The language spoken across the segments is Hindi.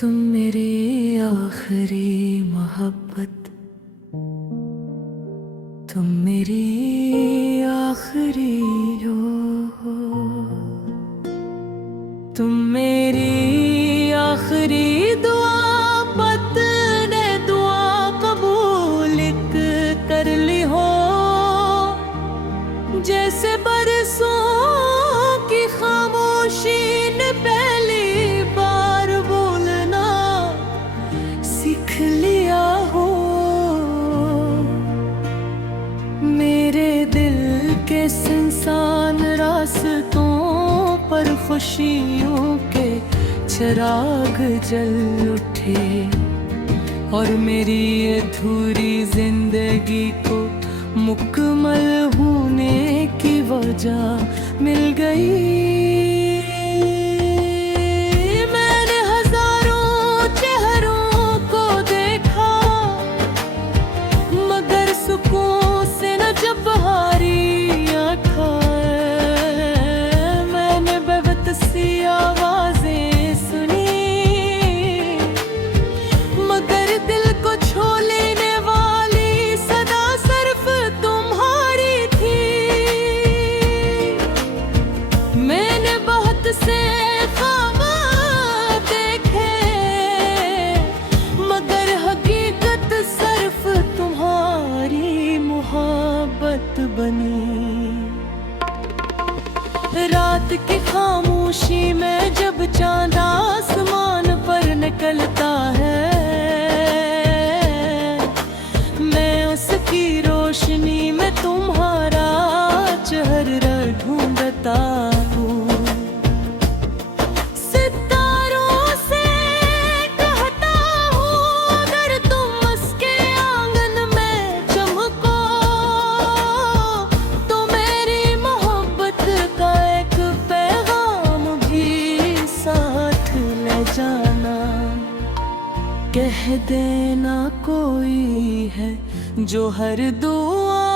तुम मेरी आखिरी मोहब्बत, तुम मेरी आखिरी हो। तुम मेरी आखिरी दुआ, पत ने दुआ कबूल कर ली हो। जैसे बरसों की खामोशी ने पहली बार बोलना सीख लिया हो। मेरे दिल के सुनसान रास्तों पर खुशियों के चिराग जल उठे, और मेरी अधूरी जिंदगी को मुकम्मल होने की वजह मिल गई। मैंने हजारों चेहरों को देखा, मगर सुकून से न जब बहारी आँखें। मैंने बेवक्त सी आवाजें सुनी, मगर दिल को छू लेने वाली सदा सिर्फ तुम्हारी थी। मैंने बहुत से ख्वाब देखे, मगर हकीकत सिर्फ तुम्हारी मोहब्बत बनी। रात की खामोशी में जब चांद आसमान पर निकलता है, मैं उसकी रोशनी में तुम्हारा चेहरा ढूंढता हूँ। सितारों से कहता हूँ, अगर तुम उसके आंगन में चमको, तो मेरी मोहब्बत का एक पैगाम भी साथ ले जाना। कह देना कोई है जो हर दुआ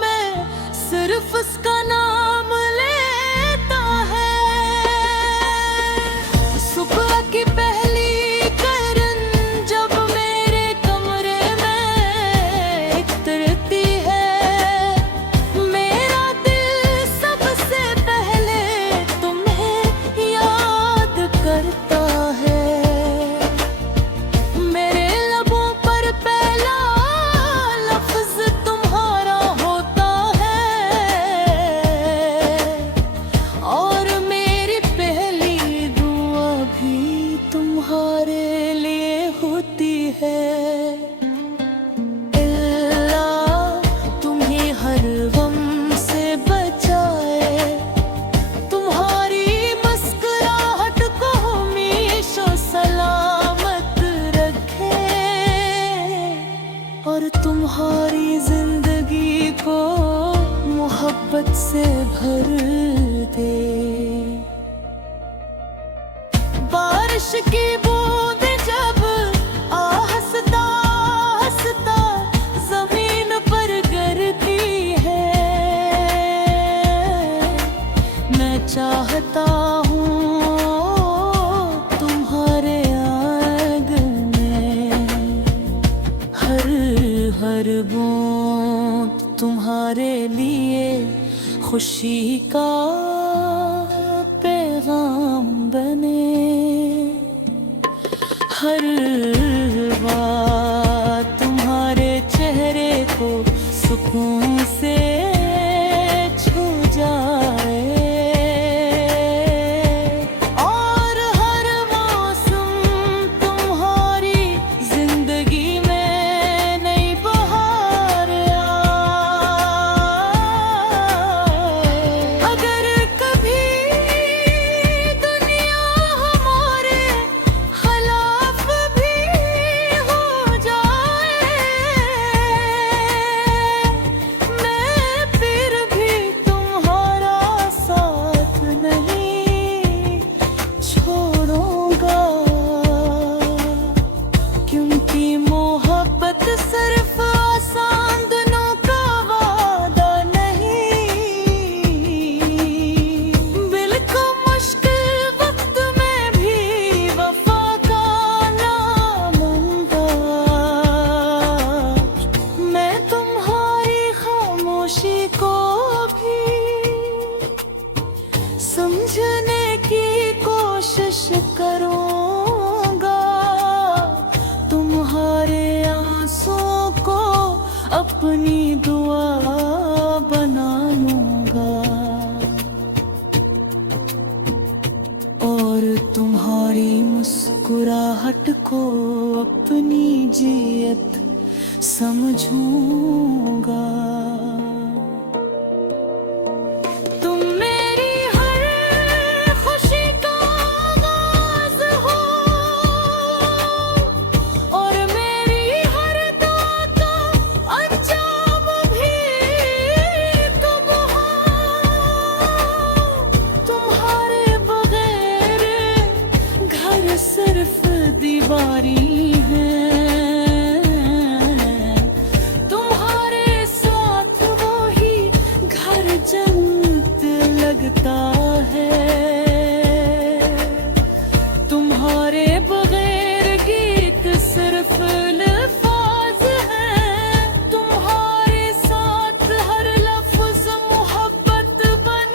में सिर्फ उसका नाम लेता है। सुबह की पहली किरण जब मेरे कमरे में उतरती है, मेरा दिल सबसे पहले तुम्हें याद करता है। मेरे लबों पर पहला लफ्ज तुम्हारा होता है, और मेरी पहली दुआ भी तुम्हारे लिए होती है। अल्लाह तुम्हें हर गम से बचाए, तुम्हारी मुस्कुराहट को हमेशा सलामत रखे, और तुम्हारी जिंदगी को मोहब्बत से भर दे। बारिश की बूंदें जब आहिस्ता आहिस्ता जमीन पर गिरती है, मैं चाहता हूँ तुम्हारे आंगन में हर बूंद तुम्हारे लिए खुशी का पैगाम बने। हर बात तुम्हारे चेहरे को सुकून से छू जाए, और हर मौसम तुम्हारी जिंदगी में नई बहार आए। अगर कभी दुनिया हमारे खिलाफ भी हो जाए, करूँगा, तुम्हारे आंसुओं को अपनी दुआ बना लूँगा, और तुम्हारी मुस्कुराहट को अपनी जियत समझूंगा। तुम मेरी हर खुशी का आगाज़ हो, और मेरी हर दुआ का अंजाम भी तुम हो। तुम्हारे बगैर घर सिर्फ दीवारी है, जन्नत लगता है। तुम्हारे बगैर गीत सिर्फ अल्फाज हैं, तुम्हारे साथ हर लफ्ज मोहब्बत बन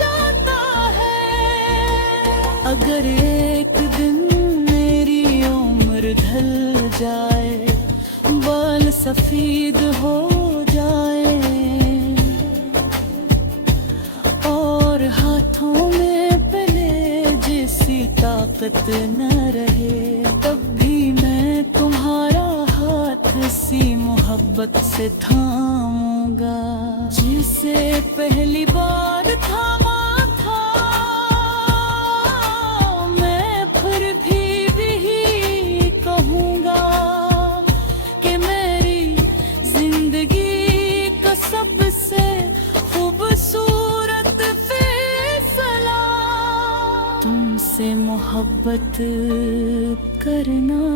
जाता है। अगर एक दिन मेरी उम्र ढल जाए, बाल सफेद हो जाए, हाथों में पहले जैसी ताकत न रहे, तब भी मैं तुम्हारा हाथ सी मोहब्बत से थामूंगा। जिसे पहली बार थामा था, मैं फिर भी यही कहूँगा कि मेरी जिंदगी का सबसे खूबसूरत तुमसे मोहब्बत करना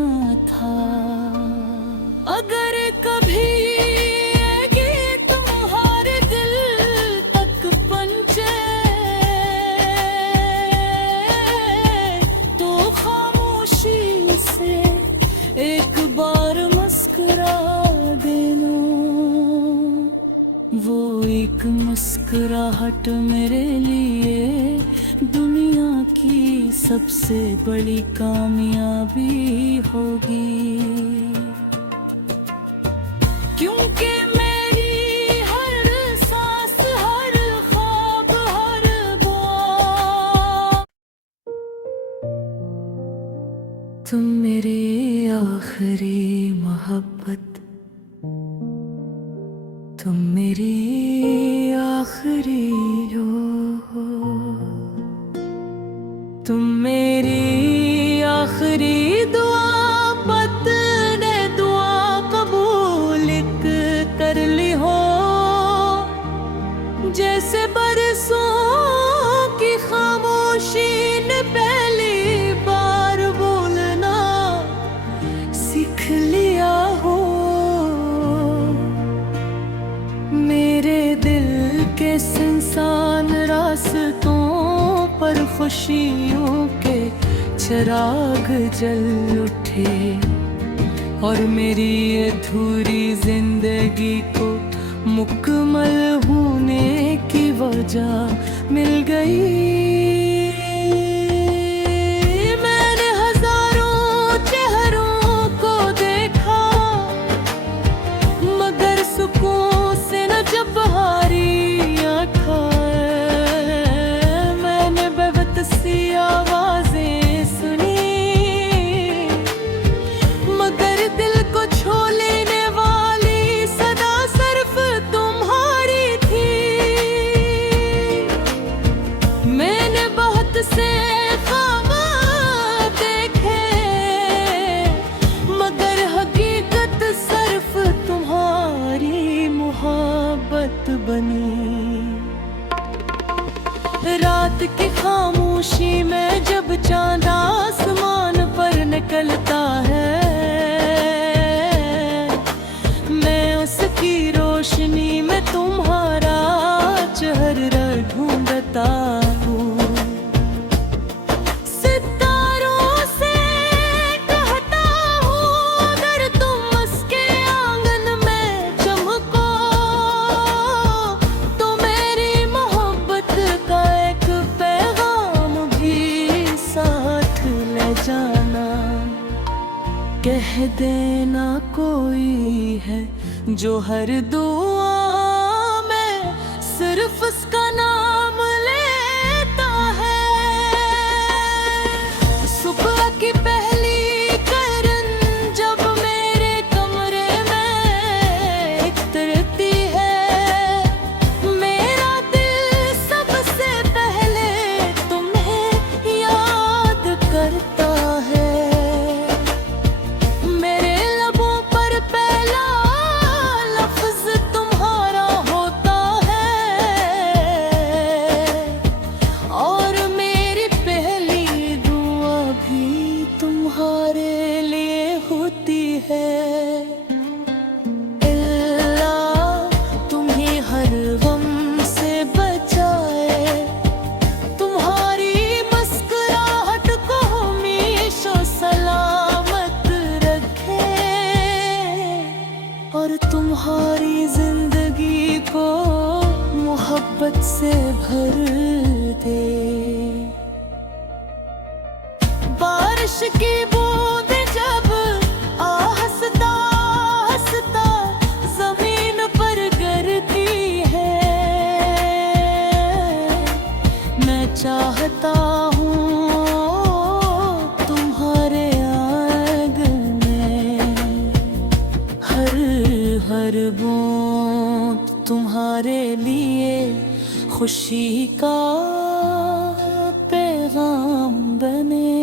था। अगर कभी ये गीत तुम्हारे दिल तक पहुंचे, तो खामोशी से एक बार मुस्कुरा देना। वो एक मुस्कुराहट मेरे लिए दुनिया की सबसे बड़ी कामयाबी होगी, क्योंकि मेरी हर सांस, हर ख्वाब, हर दुआ तुम मेरी आखिरी मोहब्बत, तुम मेरी आखिरी हो, तुम मेरी आखिरी दुआ। पतने दुआ कबूल कर ली हो, जैसे बरसों की खामोशी ने पहली बार बोलना सीख लिया हो। मेरे दिल के सुनसान रास्तों पर खुशियों के चिराग जल उठे, और मेरी अधूरी जिंदगी को मुकम्मल होने की वजह मिल गई। मैंने हजारों चेहरों को देखा, मगर सुकून से न जब हारी आँखा। सी आवाजें सुनी, मगर दिल को छू लेने वाली सदा सिर्फ तुम्हारी थी। मैंने बहुत से ख्वाब देखे, मगर हकीकत सिर्फ तुम्हारी मोहब्बत बनी। रात की खामोशी में जब चांद आसमान पर निकलता है, मैं उसकी रोशनी में तुम्हारा चेहरा ढूंढता हूँ। सितारों से कहता हूँ, अगर तुम उसके आंगन में चमको, तो मेरी मोहब्बत का एक पैगाम भी साथ जाना, कह देना कोई है जो हर दुआ में सिर्फ उसका नाम लेता है। सुबह की पहली किरण जब मेरे कमरे में उतरती है, मेरा दिल सबसे पहले तुम्हें याद करता है। मेरे लबों पर पहला लफ्ज तुम्हारा होता है, और मेरी पहली दुआ भी तुम्हारे लिए होती है। अल्लाह तुम्हें हर गम से बचाए, तुम्हारी मुस्कुराहट को हमेशा सलामत रखे, और तुम्हारी जिंदगी को मोहब्बत से भर दे। बारिश की बूंद जब हंसता हंसता जमीन पर गिरती है, मैं चाहता हूँ तुम्हारे आंगन में हर बूंद तुम्हारे लिए खुशी का पैगाम बने।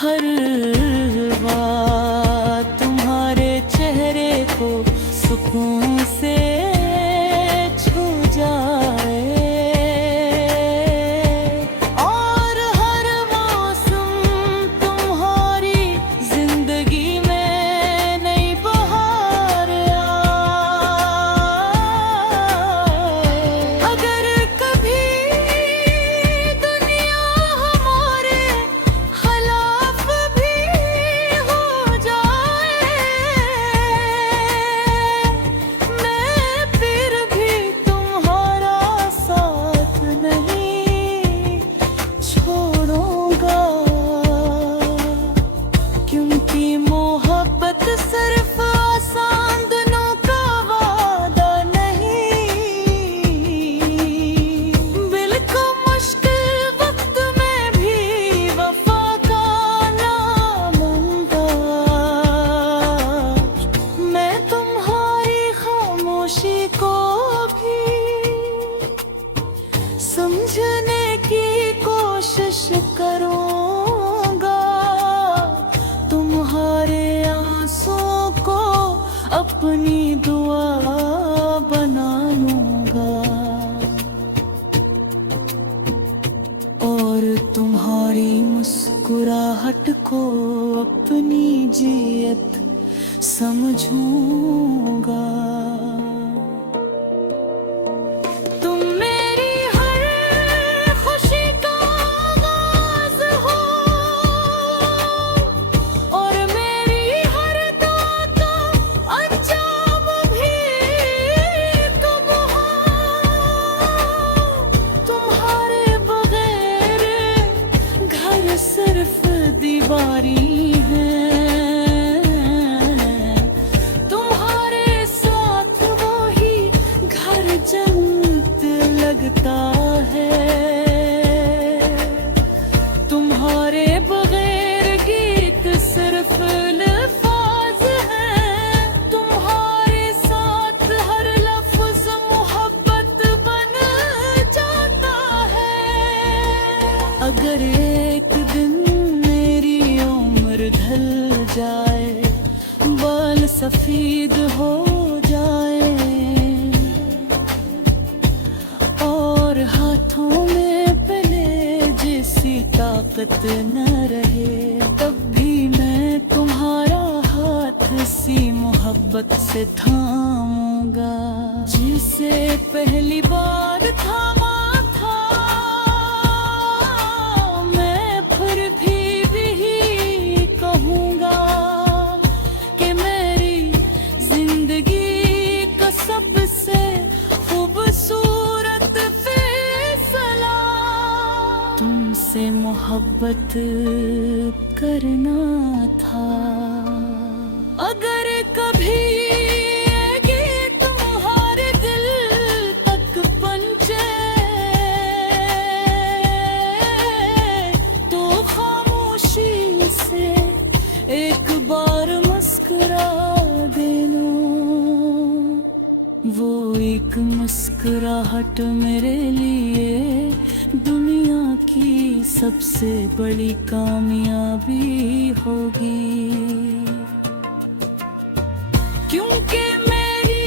हर बात तुम्हारे चेहरे को सुकून से छू जाए, और हर मौसम तुम्हारी जिंदगी में नई बहार आए। अगर कभी दुनिया हमारे खिलाफ भी हो जाए, मैं फिर भी तुम्हारा साथ नहीं छोड़ूंगा, क्योंकि मोहब्बत सिर्फ आसान दिनों का वादा नहीं, बिल्कुल मुश्किल वक्त में भी वफा का नामुमकिन। मैं तुम्हारी खामोशी को भी समझने की कोशिश करूंगा, तुम्हारे आंसुओं को अपनी दुआ बना लूंगा, और तुम्हारी मुस्कुराहट को अपनी जियत समझूंगा। तुम मेरी हर खुशी का आगाज़ हो, और मेरी हर दुआ का अंजाम भी तुम हो। तुम्हारे बगैर घर सिर्फ दीवारी है, तुम्हारे साथ वो ही घर जन्नत लगता है। तुम्हारे बगैर गीत सिर्फ अल्फाज हैं, तुम्हारे साथ हर लफ्ज मोहब्बत बन जाता है। अगर एक दिन मेरी उम्र ढल जाए, बाल सफेद हो जाए, और हाथों में पहले जैसी ताकत न रहे, तब भी मैं तुम्हारा हाथ सी मोहब्बत से थामूंगा, जिसे पहली बार थामा था। मैं फिर भी यही कहूंगा कि मेरी जिंदगी का सबसे खूबसूरत फैसला तुमसे मोहब्बत करना था। अगर कभी ये गीत तुम्हारे दिल तक पहुंचे तो खामोशी से एक बार मुस्कुरा देना। वो एक मुस्कुराहट मेरे लिए दुनिया की सबसे बड़ी कामयाबी होगी, क्योंकि मेरी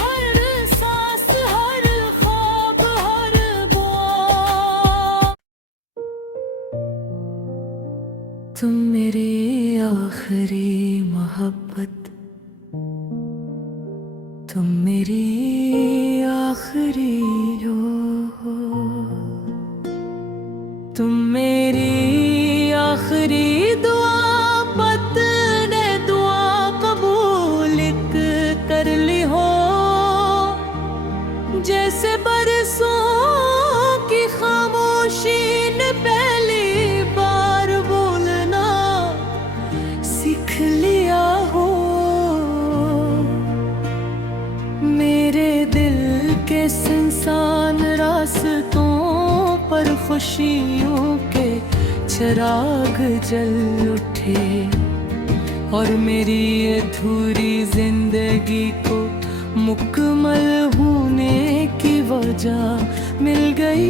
हर सांस, हर ख्वाब, हर दुआ तुम मेरी आखिरी मोहब्बत, तुम मेरी आखिरी हो, तुम मेरी आखिरी दुआ। पतने दुआ कबूल कर ली हो, जैसे बरसों की खामोशी ने पहली बार बोलना सीख लिया हो। मेरे दिल के सुनसान रास्तों पर खुशियों के चिराग जल उठे और मेरी अधूरी जिंदगी को मुकम्मल होने की वजह मिल गई।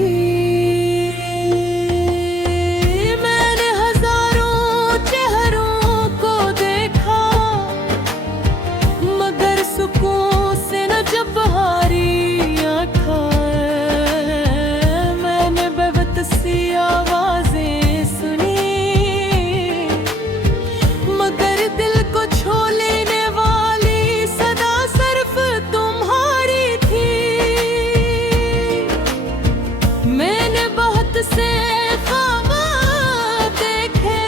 मैंने हजारों चेहरों को देखा मगर सुकून से न जब बहारी आँखा। मैंने बेबसी आवाजें सुनी मगर दिल को छू लेने वाली सदा सिर्फ तुम्हारी थी। मैंने बहुत से ख्वाब देखे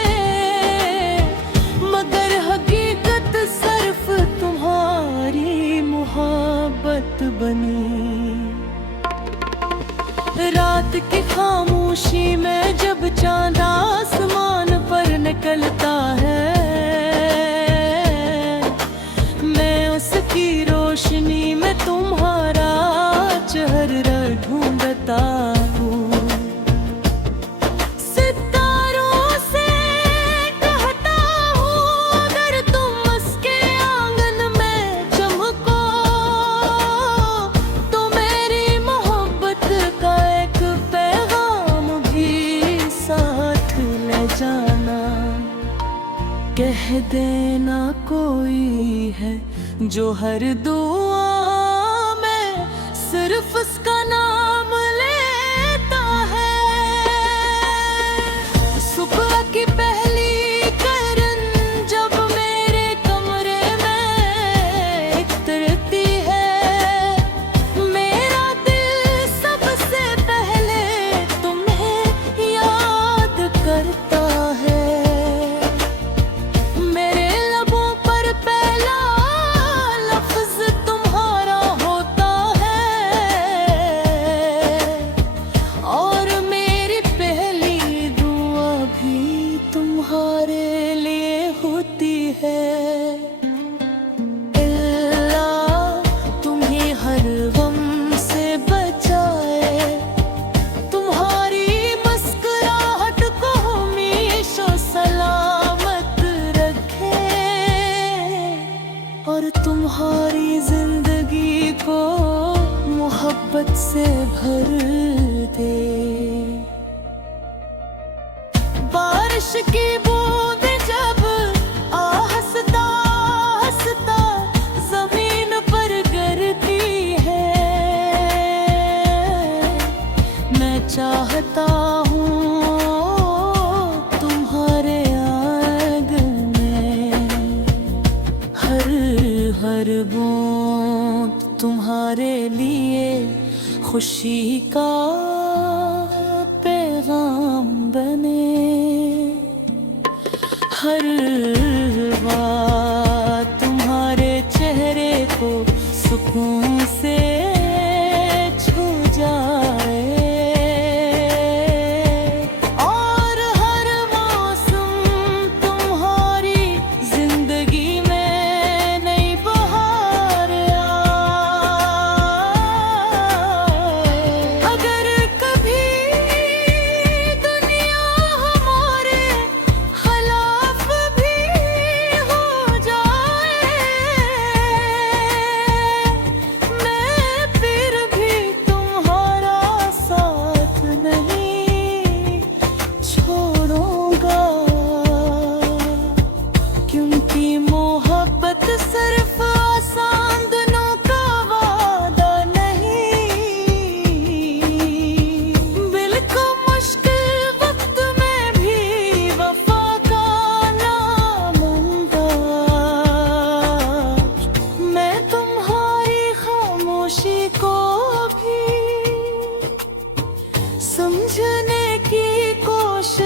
मगर हकीकत सिर्फ तुम्हारी मोहब्बत बनी। रात की खामोशी में जब चांद आसमान पर निकलता है, मैं उसकी रोशनी में तुम्हारा चेहरा ढूंढता हूँ। सितारों से कहता हूँ अगर तुम उसके आंगन में चमको तो मेरी मोहब्बत का एक पैगाम भी साथ ले जाना। कह देना कोई है जो हर दुआ में सिर्फ उसका नाम लेता है। सुबह की पहली किरण जब मेरे कमरे में उतरती है, मेरा दिल सबसे पहले तुम्हें याद करता है। मेरे लबों पर पहला लफ्ज तुम्हारा होता है और मेरी पहली दुआ भी तुम्हारे लिए होती है। अल्लाह तुम्हें हर गम से बचाए, तुम्हारी मुस्कुराहट को हमेशा सलामत रखे और तुम्हारी जिंदगी को मोहब्बत से भर दे। बारिश की बूंदें जब हंसता हंसता जमीन पर गिरती है, मैं चाहता हूँ तुम्हारे आंगन में हर बूंद तुम्हारे लिए खुशी का पैगाम बने। हर बात तुम्हारे चेहरे को सुकून से छू जाए।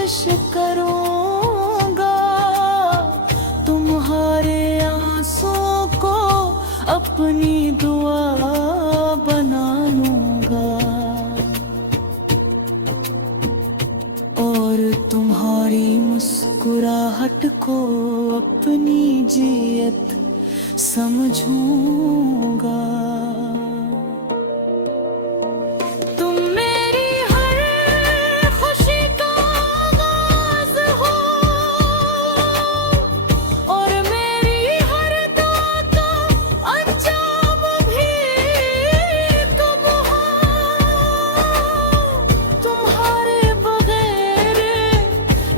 कोशिश करूंगा, तुम्हारे आंसुओं को अपनी दुआ बना लूंगा, और तुम्हारी मुस्कुराहट को अपनी जियत समझूंगा। तुम मेरी हर खुशी का आगाज़ हो, और मेरी हर दुआ का अंजाम भी तुम हो। तुम्हारे बगैर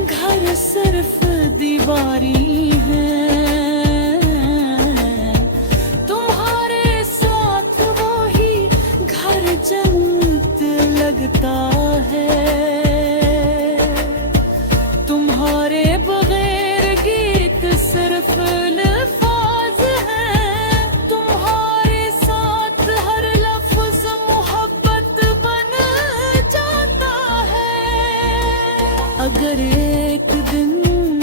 घर सिर्फ दीवारी है, जन्नत लगता है। तुम्हारे बगैर गीत सिर्फ अल्फाज हैं, तुम्हारे साथ हर लफ्ज मोहब्बत बन जाता है। अगर एक दिन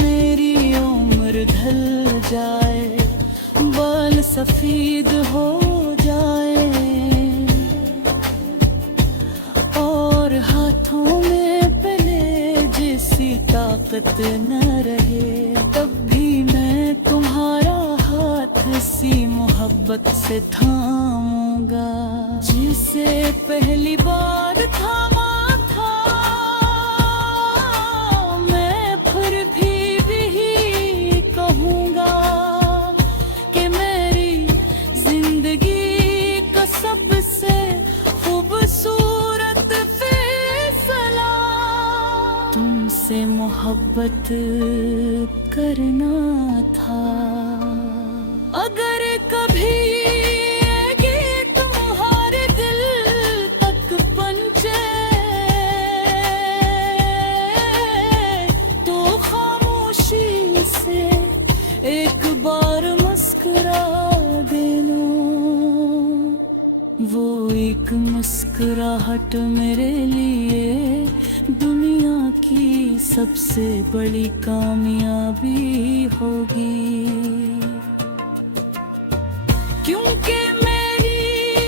मेरी उम्र ढल जाए, बाल सफेद हो जाए, हाथों में पहले जैसी ताकत न रहे, तब भी मैं तुम्हारा हाथ सी मोहब्बत से थामूंगा। जिसे पहली बार थामा था, मैं फिर भी यही कहूंगा कि मेरी जिंदगी का सबसे खूबसूरत तुमसे मोहब्बत करना था। अगर कभी ये गीत तुम्हारे दिल तक पहुंचे, तो खामोशी से एक बार मुस्कुरा देना। वो एक मुस्कुराहट मेरे लिए दुनिया की सबसे बड़ी कामयाबी होगी, क्योंकि मेरी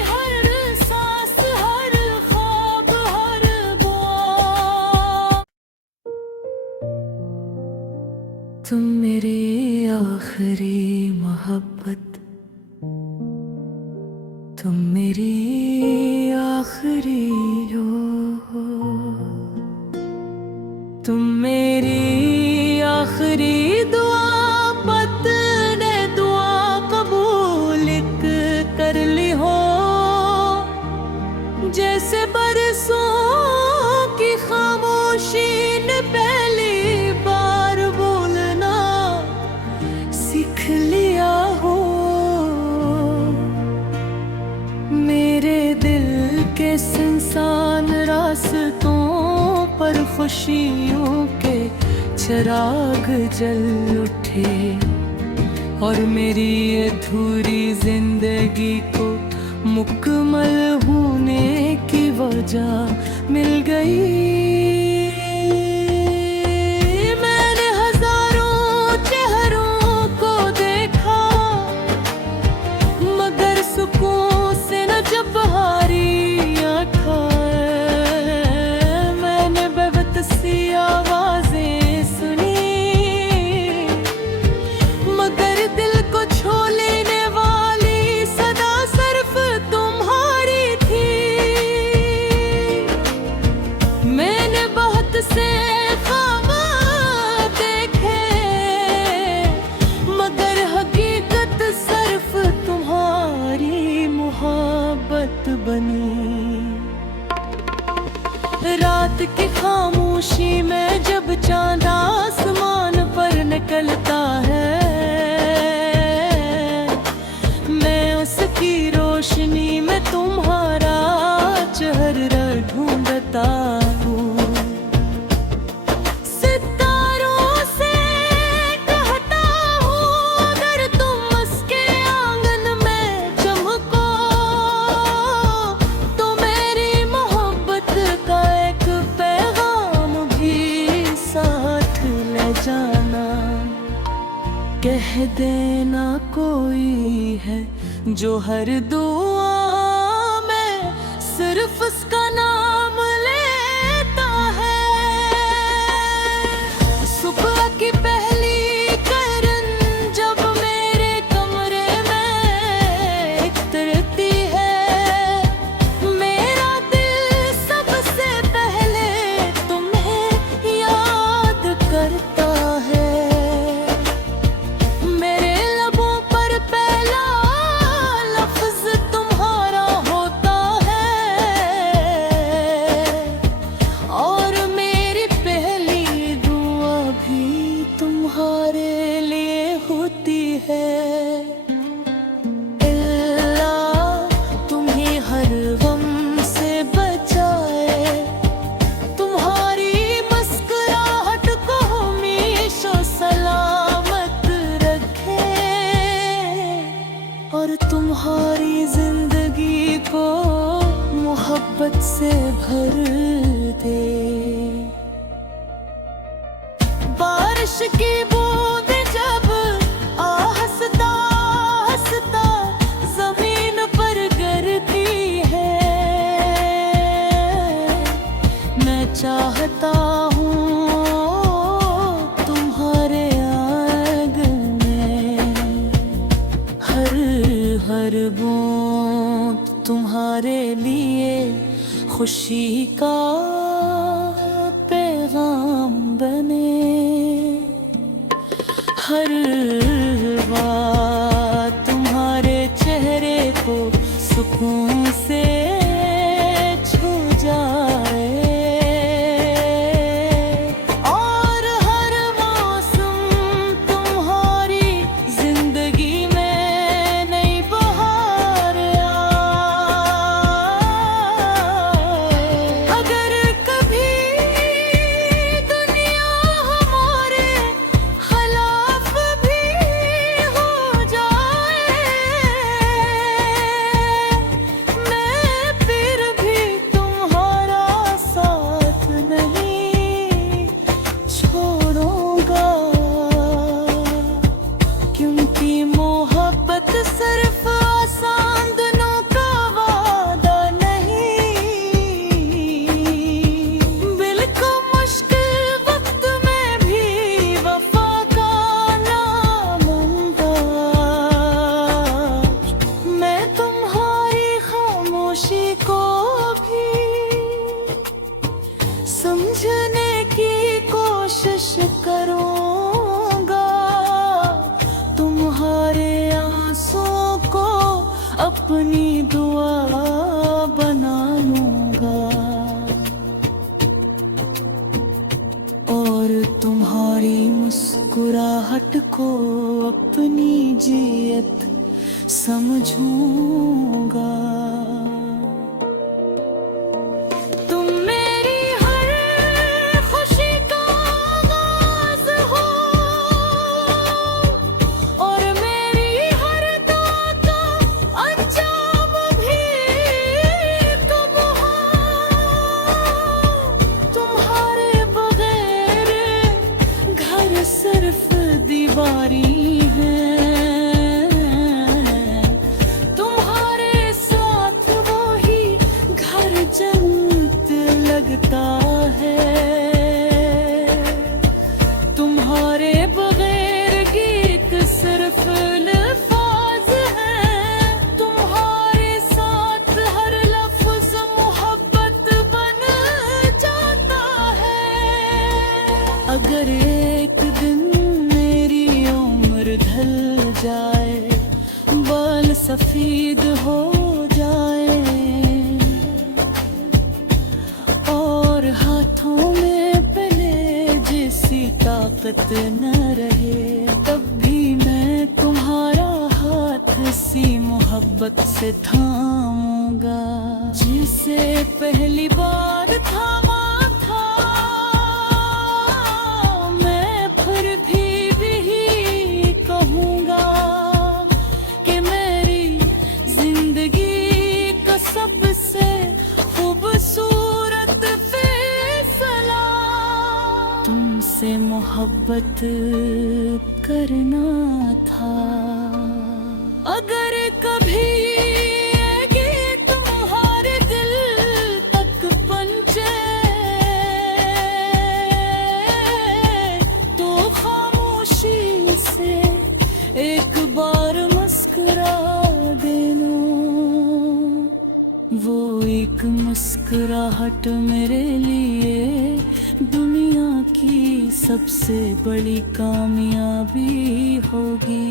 हर सांस, हर ख्वाब, हर दुआ तुम मेरी आखिरी मोहब्बत, तुम मेरी आखिरी हो। तुम मेरी आखिरी दुआ, पतने दुआ कबूल कर ली हो। जैसे बरसों की खामोशी ने पहली बार बोलना सीख लिया हो। मेरे दिल के सुनसान रास्तों पर खुशियों के चिराग जल उठे, और मेरी अधूरी जिंदगी को मुकम्मल होने की वजह मिल गई। मैंने हजारों चेहरों को देखा, मगर सुकून से न जब हारी आँखा। आवाजें सुनी, मगर दिल को छू लेने वाली सदा सिर्फ तुम्हारी थी। मैंने बहुत से ख्वाब देखे, मगर हकीकत सिर्फ तुम्हारी मोहब्बत बनी। रात की खामोशी में जब चांद आसमान पर निकलता है, मैं उसकी रोशनी में तुम्हारा चेहरा ढूंढता हूँ। सितारों से कहता हूँ, अगर तुम उसके आंगन में चमको, तो मेरी मोहब्बत का एक पैगाम भी सा जाना, कह देना कोई है जो हर दुआ में सिर्फ उसका नाम लेता है। सुबह की पहली किरण जब मेरे कमरे में उतरती है, मेरा दिल सबसे पहले तुम्हें याद करता है। मेरे लबों पर पहला लफ्ज तुम्हारा होता है, और मेरी पहली दुआ भी तुम्हारे लिए होती है। अल्लाह तुम्हें हर गम से बचाए, तुम्हारी मुस्कुराहट को हमेशा सलामत रखे, और तुम्हारी जिंदगी को मोहब्बत से भर दे। बारिश की बूंद जब हंसता हंसता जमीन पर गिरती है, मैं चाहता हूँ तुम्हारे आंगन में हर बूंद तुम्हारे लिए खुशी का पैगाम बने। हर बात तुम्हारे चेहरे को सुकून से छू जाए, और हर मौसम तुम्हारी जिंदगी में नई बहार आए। अगर कभी दुनिया हमारे खिलाफ भी हो जाए, मैं फिर भी तुम्हारा साथ नहीं छोड़ूंगा, क्योंकि मोहब्बत सिर्फ आसान दिनों का वादा नहीं, बिल्कुल मुश्किल वक्त में भी वफा का नाम होगा। मैं तुम्हारी खामोशी को भी समझने की कोशिश करूंगा, तुम्हारे आंसुओं को अपनी दुआ बना लूंगा, और तुम्हारी मुस्कुराहट को अपनी जियत समझूंगा। तुम मेरी हर खुशी का आगाज़ हो, और मेरी हर दुआ का अंजाम भी तुम हो। तुम्हारे बगैर घर सिर्फ दीवारी है, तुम्हारे साथ वो ही घर जन्नत लगता है। तुम्हारे बगैर गीत सिर्फ अल्फाज हैं, तुम्हारे साथ हर लफ्ज मोहब्बत बन जाता है। अगर एक दिन मेरी उम्र ढल जाए, बाल सफेद हो जाए, और हाथों में पहले जैसी ताकत न रहे, तब भी मैं तुम्हारा हाथ सी मोहब्बत से थामूंगा, जिसे पहली बार थामा था। मैं फिर भी यही कहूंगा कि मेरी जिंदगी का सबसे खूबसूरत फैसला तुमसे मोहब्बत करना था। अगर कभी ये गीत तुम्हारे दिल तक पहुंचे तो खामोशी से एक बार मुस्कुरा देना। वो एक मुस्कुराहट मेरे लिए दुनिया की सबसे बड़ी कामयाबी होगी,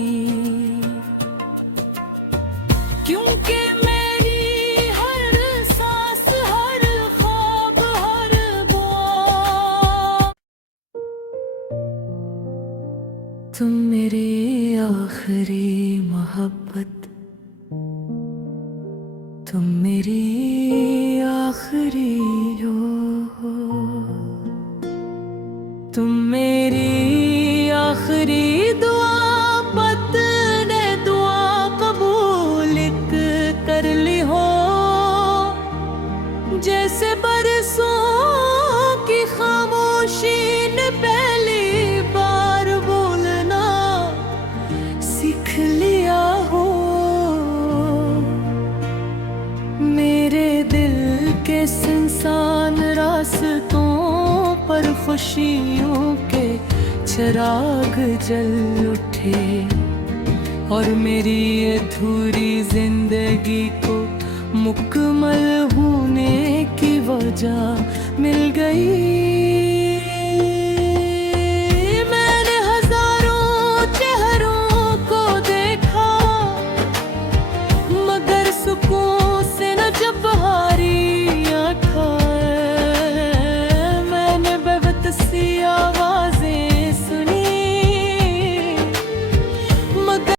क्योंकि मेरी हर सांस, हर ख्वाब, हर दुआ तुम मेरी आखिरी मोहब्बत, तुम मेरी आखिरी हो, तुम मेरी आखिरी दुआ। पतने दुआ कबूल कर ली हो, जैसे बरसों की खामोशी ने पहली बार बोलना सीख लिया हो। मेरे दिल के सुनसान रास्तों पर खुशियों के चिराग जल उठे और मेरी अधूरी जिंदगी को मुकम्मल होने की वजह मिल गई।